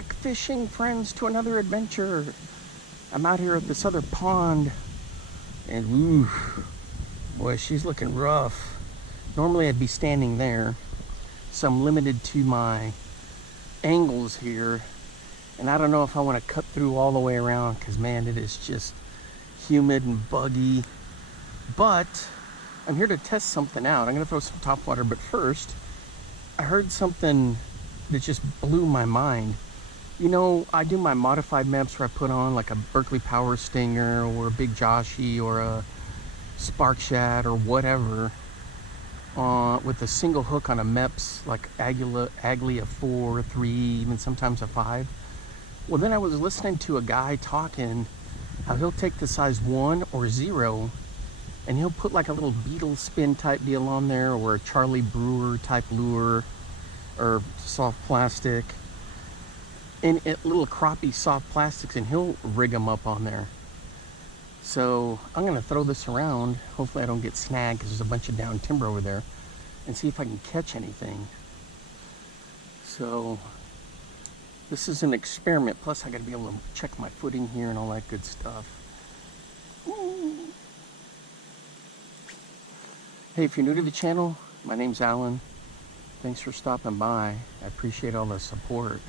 back fishing, friends, to another adventure. I'm out here at this other pond, and ooh, boy, she's looking rough. Normally I'd be standing there, so I'm limited to my angles here, and I don't know if I want to cut through all the way around, because man, it is just humid and buggy. But I'm here to test something out. I'm gonna throw some top water, but first I heard something that just blew my mind. You know, I do my modified MEPPS where I put on like a Berkeley Power Stinger or a Big Joshy or a Spark Shad or whatever with a single hook on a MEPPS like Aglia 4, 3, even sometimes a 5. Well, then I was listening to a guy talking how he'll take the size 1 or 0 and he'll put like a little beetle spin type deal on there, or a Charlie Brewer type lure, or soft plastic, and little crappie soft plastics, and he'll rig them up on there. So I'm gonna throw this around. Hopefully I don't get snagged, because there's a bunch of down timber over there, and see if I can catch anything. So this is an experiment. Plus I gotta be able to check my footing here and all that good stuff. Ooh. Hey, if you're new to the channel, my name's Alan. Thanks for stopping by. I appreciate all the support.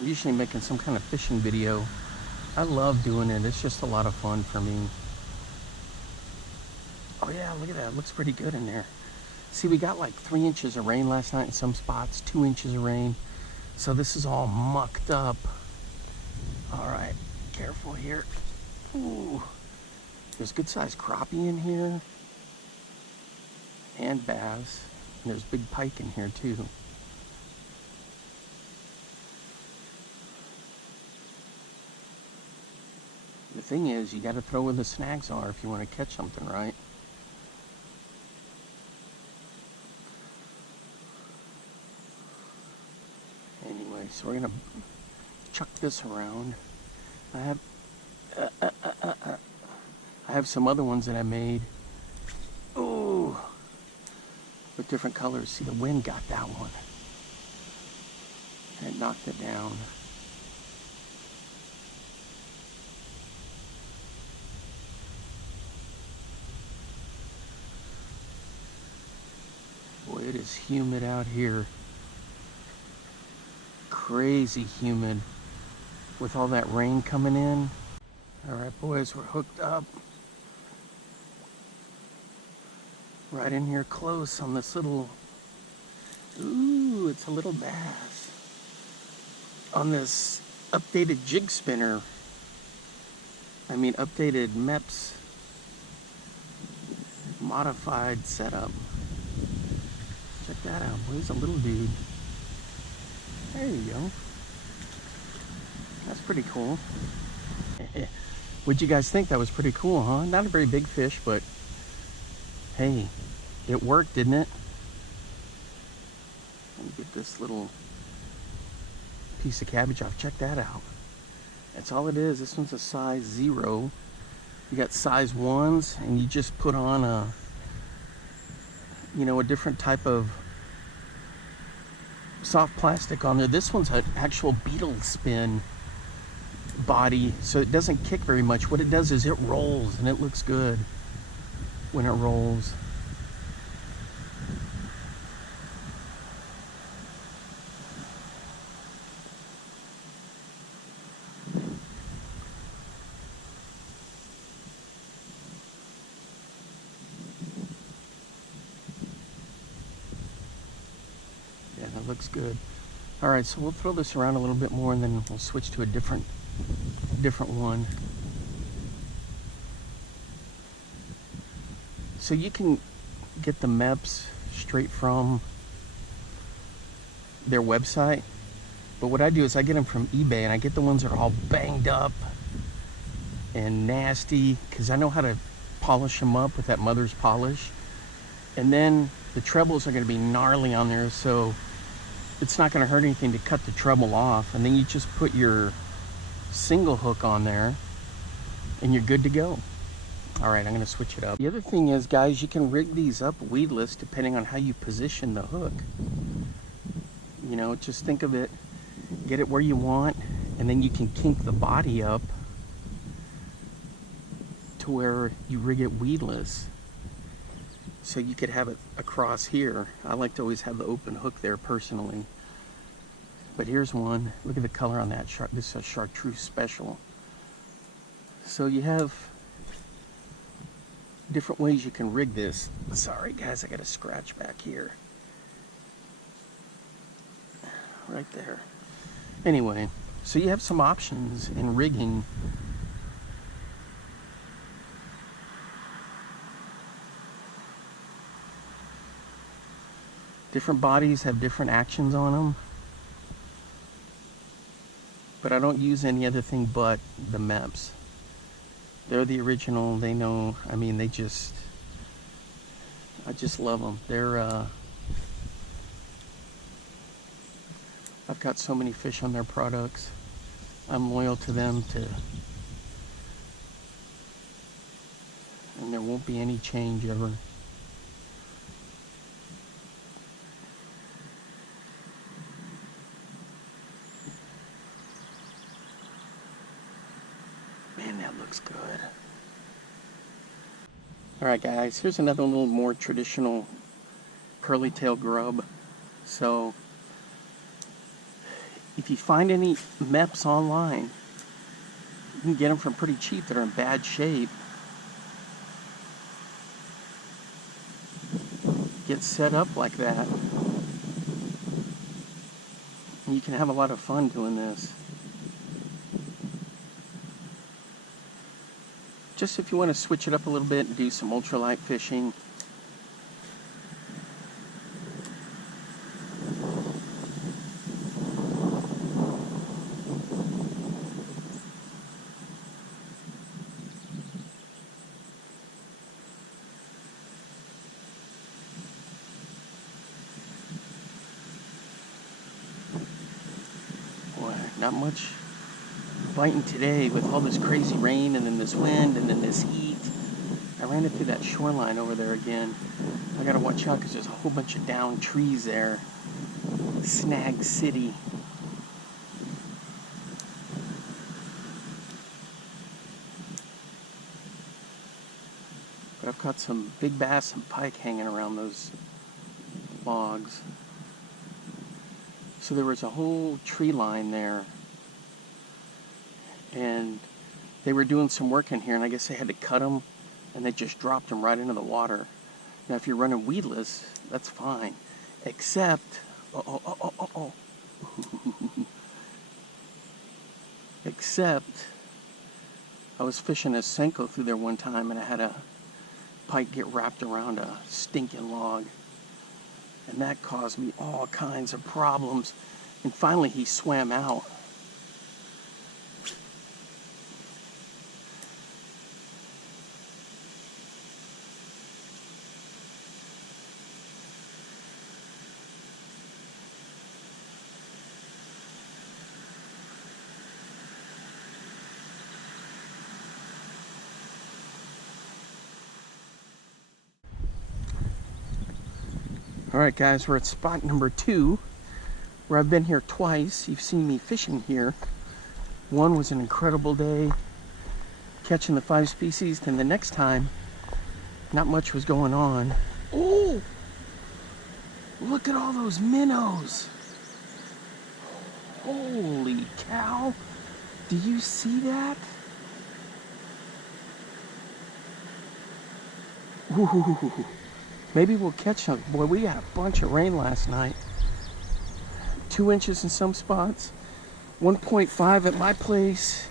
I'm usually making some kind of fishing video. I love doing it. It's just a lot of fun for me. Oh yeah, look at that. It looks pretty good in there. See, we got like 3 inches of rain last night in some spots, 2 inches of rain. So this is all mucked up. All right, careful here. Ooh. There's good sized crappie in here, and bass, and there's big pike in here too. The thing is, you got to throw where the snags are if you want to catch something, right? Anyway, so we're gonna chuck this around. I have some other ones that I made. Ooh, with different colors. See, the wind got that one. And it knocked it down. Boy, it is humid out here. Crazy humid with all that rain coming in. All right, boys, we're hooked up. Right in here close on this little, ooh, it's a little bass. On this updated jig spinner. I mean, updated MEPPS modified setup. Check that out. Boy, he's a little dude. There you go. That's pretty cool. What'd you guys think? That was pretty cool, huh? Not a very big fish, but hey, it worked, didn't it? Let me get this little piece of cabbage off. Check that out. That's all it is. This one's a size 0. You got size 1s, and you just put on a, you know, a different type of soft plastic on there. This one's an actual beetle spin body, so it doesn't kick very much. What it does is it rolls, and it looks good when it rolls. Yeah, that looks good. All right, so we'll throw this around a little bit more, and then we'll switch to a different one. So you can get the MEPPS straight from their website, but what I do is I get them from eBay, and I get the ones that are all banged up and nasty, because I know how to polish them up with that mother's polish. And then the trebles are going to be gnarly on there, so it's not going to hurt anything to cut the treble off, and then you just put your single hook on there and you're good to go. All right, I'm gonna switch it up. The other thing is, guys, you can rig these up weedless depending on how you position the hook. You know, just think of it, get it where you want, and then you can kink the body up to where you rig it weedless. So you could have it across here. I like to always have the open hook there personally. But here's one. Look at the color on that shark. This is a chartreuse special. So you have different ways you can rig this. Sorry guys, I got a scratch back here. Right there. Anyway, so you have some options in rigging. Different bodies have different actions on them. But I don't use any other thing but the MEPPS. They're the original, they know, I mean, I just love them. I've got so many fish on their products. I'm loyal to them and there won't be any change ever. Man, that looks good. All right, guys, here's another little more traditional curly tail grub. So if you find any MEPPS online, you can get them for pretty cheap. They're in bad shape. Get set up like that. And you can have a lot of fun doing this. Just if you want to switch it up a little bit and do some ultralight fishing. Boy, not much biting today with all this crazy rain and then this wind and then this heat. I ran into that shoreline over there again. I gotta watch out because there's a whole bunch of downed trees there. Snag City. But I've caught some big bass and pike hanging around those logs. So there was a whole tree line there. And they were doing some work in here, and I guess they had to cut them, and they just dropped them right into the water. Now, if you're running weedless, that's fine. Except, except, I was fishing a Senko through there one time, and I had a pike get wrapped around a stinking log. And that caused me all kinds of problems. And finally, he swam out. Alright guys, we're at spot number 2, where I've been here twice. You've seen me fishing here. One was an incredible day, catching the 5 species, then the next time, not much was going on. Oh! Look at all those minnows! Holy cow! Do you see that? Ooh. Maybe we'll catch them. Boy, we got a bunch of rain last night. 2 inches in some spots. 1.5 at my place.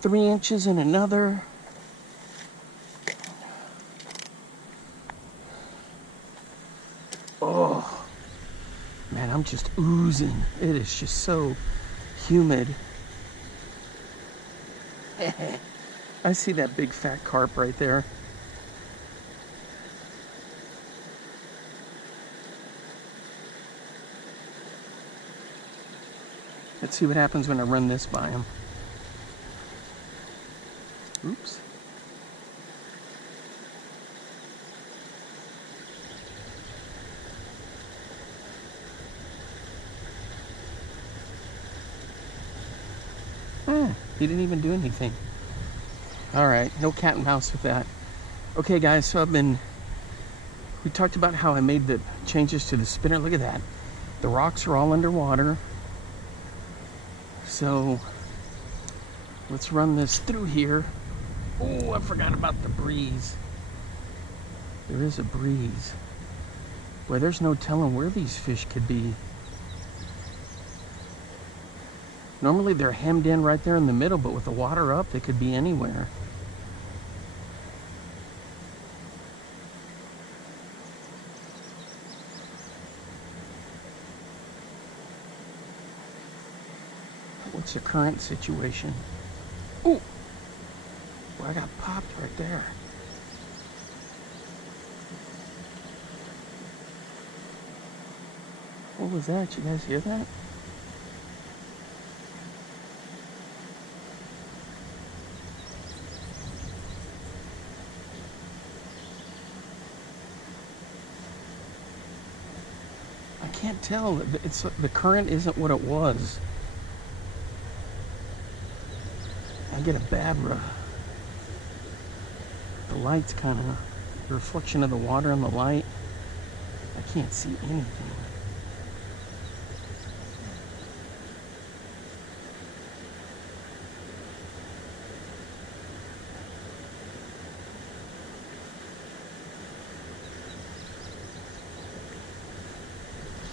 3 inches in another. Oh, man, I'm just oozing. It is just so humid. I see that big fat carp right there. Let's see what happens when I run this by him. Oops. He didn't even do anything. All right, no cat and mouse with that. Okay, guys, so we talked about how I made the changes to the spinner. Look at that. The rocks are all underwater. So let's run this through here. Oh, I forgot about the breeze. There is a breeze. Boy, there's no telling where these fish could be. Normally they're hemmed in right there in the middle, but with the water up, they could be anywhere. What's the current situation? Ooh! Well, I got popped right there. What was that? You guys hear that? I can't tell. It's the current isn't what it was. I get a bad the light's kind of the reflection of the water and the light. I can't see anything.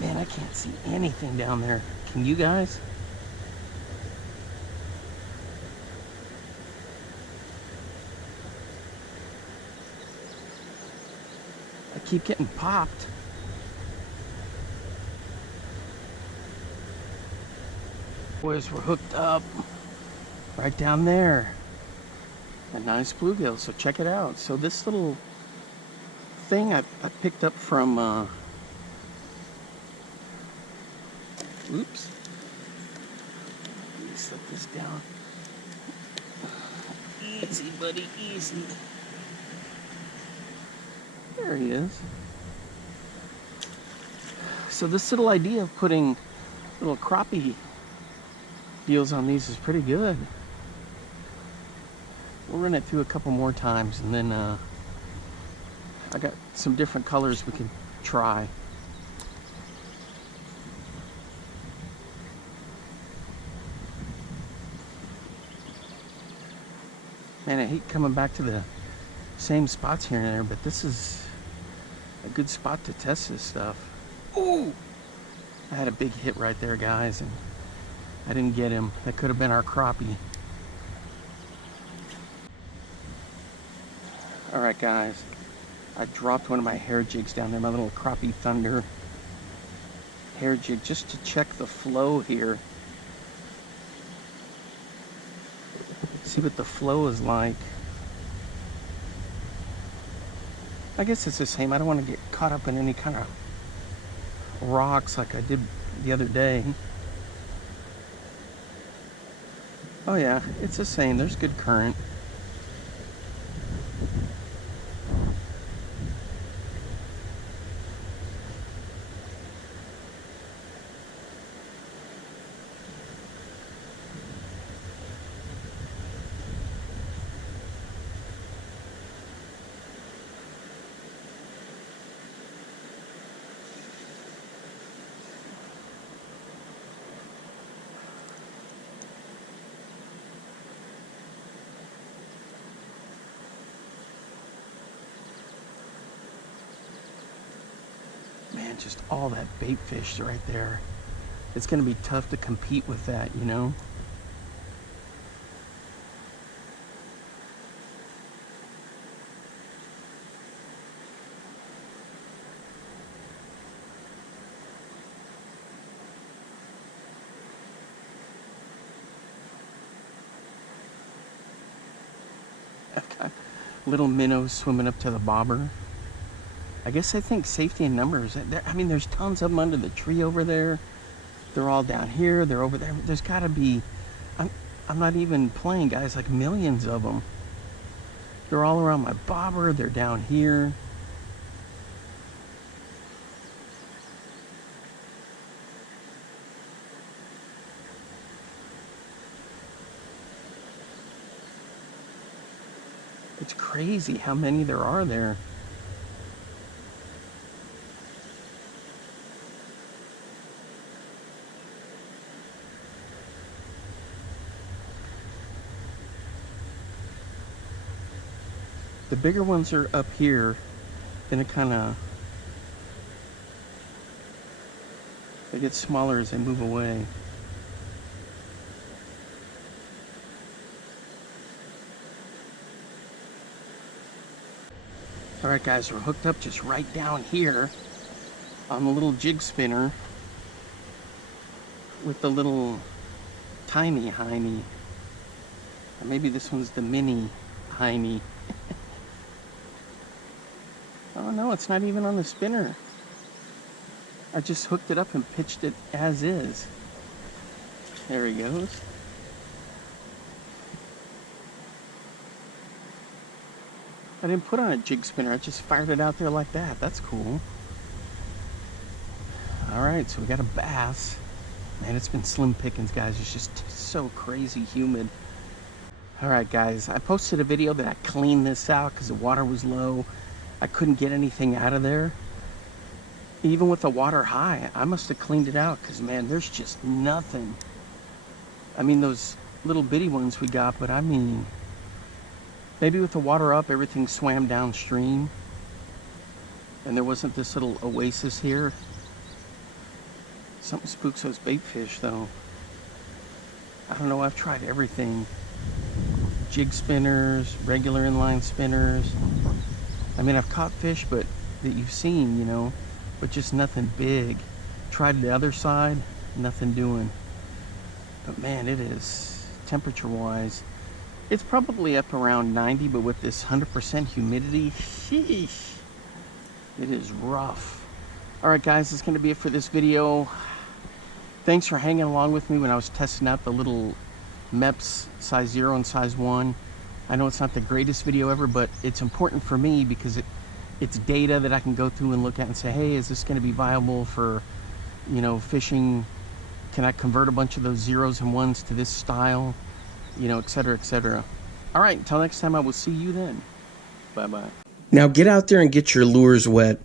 Man, I can't see anything down there. Can you guys? I keep getting popped. Boys, we're hooked up right down there. A nice bluegill, so check it out. So this little thing I picked up from, oops. Let me set this down. Easy, buddy, easy. There he is. So this little idea of putting little crappie deals on these is pretty good. We'll run it through a couple more times, and then I got some different colors we can try. Man, I hate coming back to the same spots here and there, but this is a good spot to test this stuff. Ooh! I had a big hit right there, guys, and I didn't get him. That could have been our crappie. Alright, guys. I dropped one of my hair jigs down there, my little Crappie Thunder hair jig, just to check the flow here. See what the flow is like. I guess it's the same. I don't want to get caught up in any kind of rocks like I did the other day. Oh yeah, it's the same. There's good current. Man, just all that bait fish right there. It's going to be tough to compete with that, you know? I've got little minnows swimming up to the bobber. I guess I think safety in numbers. I mean, there's tons of them under the tree over there. They're all down here. They're over there. There's got to be, I'm not even playing, guys, like millions of them. They're all around my bobber. They're down here. It's crazy how many there are there. The bigger ones are up here, then it kind of, they get smaller as they move away. Alright guys, we're hooked up just right down here on the little jig spinner with the little tiny hiney. Or maybe this one's the mini hiney. Oh no, it's not even on the spinner. I just hooked it up and pitched it as is. There he goes. I didn't put on a jig spinner, I just fired it out there like that. That's cool. Alright, so we got a bass. Man, it's been slim pickings, guys. It's just so crazy humid. Alright guys, I posted a video that I cleaned this out because the water was low. I couldn't get anything out of there. Even with the water high, I must have cleaned it out because, man, there's just nothing. I mean, those little bitty ones we got, but I mean, maybe with the water up, everything swam downstream. And there wasn't this little oasis here. Something spooks those bait fish, though. I don't know, I've tried everything. Jig spinners, regular inline spinners. I mean, I've caught fish, but that you've seen, you know, but just nothing big. Tried the other side, nothing doing. But man, it is, temperature-wise, it's probably up around 90, but with this 100% humidity, sheesh, it is rough. All right, guys, that's going to be it for this video. Thanks for hanging along with me when I was testing out the little MEPPS size 0 and size 1. I know it's not the greatest video ever, but it's important for me because it's data that I can go through and look at and say, hey, is this going to be viable for, you know, fishing? Can I convert a bunch of those 0s and 1s to this style? You know, et cetera, et cetera. All right, until next time, I will see you then. Bye-bye. Now get out there and get your lures wet.